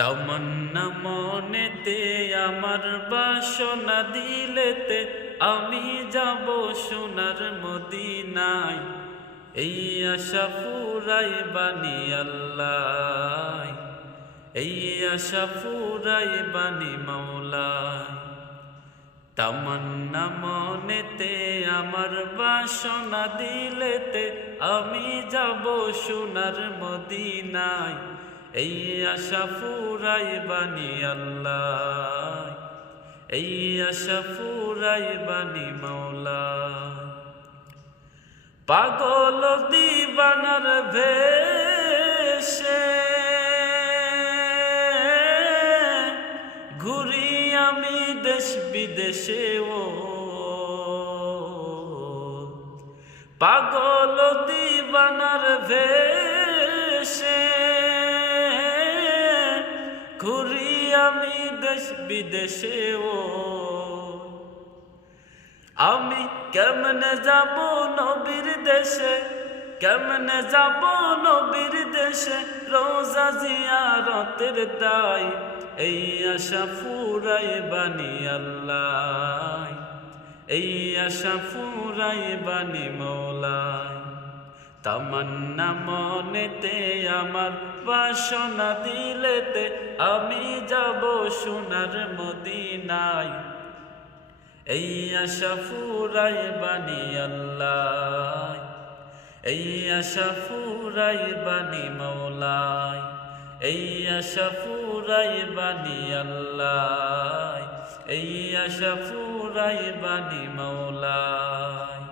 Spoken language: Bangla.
তামান্না মনেতে আমার বাসনা দিলেতে আমি যাব সোনার মদিনায়। এই আশা ফুরাই বানি আল্লাহ, এই আশা ফুরাই বানি মাওলায়। তামান্না মনেতে আমার বাসনা দিলেতে আমি যাব সোনার মদিনায়। এই আশা ফুরাই বানি আল্লাহ, এই আশা ফুরাই বানি মাওলা। পাগল দিবানার ভেশে ঘুরি আমি দেশ বিদেশে, ও পাগল দিবানার ভেশে ঘুরি আমি দেশ বিদেশে, ও আমি কেমনে যাব নবীর দেশে, কেমনে যাব নবীর দেশে, রোজা জিয়ারতের দায়। এই আশা ফুরাই বানি আল্লাহ, এই আশা ফুরাই বানি মাওলায়। তামান্না মনেতে আমার বাসনা দিলেতে আমি যাব সোনার মদিনায়। এই আশা ফুরাই বানি আল্লাহ, এই আশা ফুরাই বানি মাওলায়। এই আশা ফুরাই বানি আল্লাহ, এই আশা ফুরাই বানি মাওলায়।